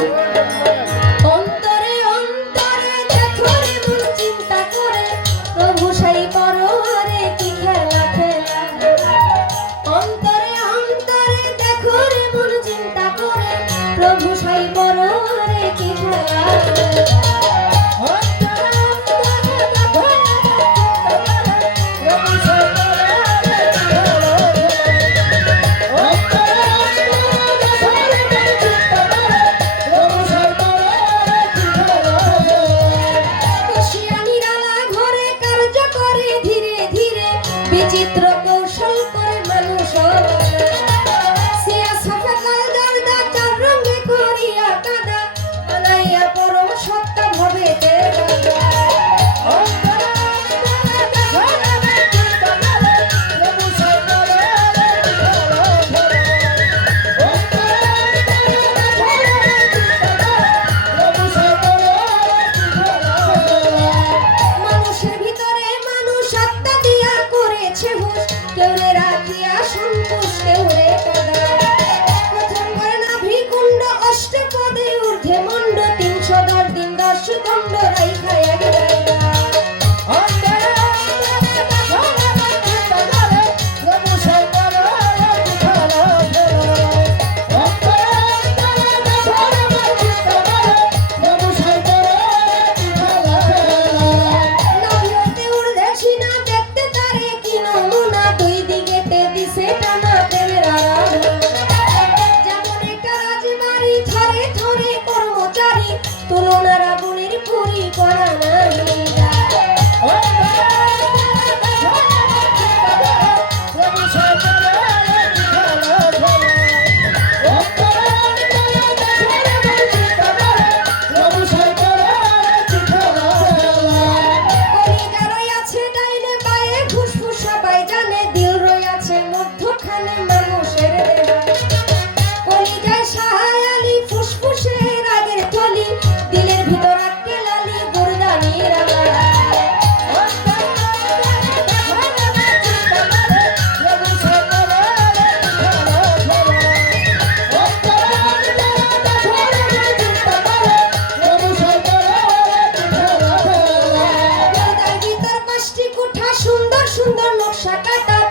Música কেউ রাখিয়া সন্তুষ্ট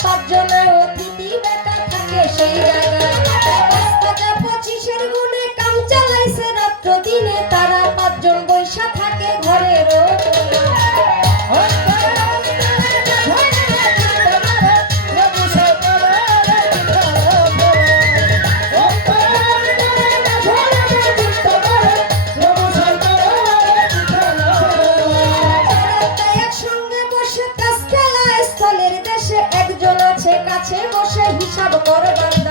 পাঁচজনের অতিথি সেই জায়গায়। পঁচিশের গুণে কাম চালাইছে রাত্র দিনে তারা পাঁচজন বৈশাখ কাছে বসে হিসাব করবার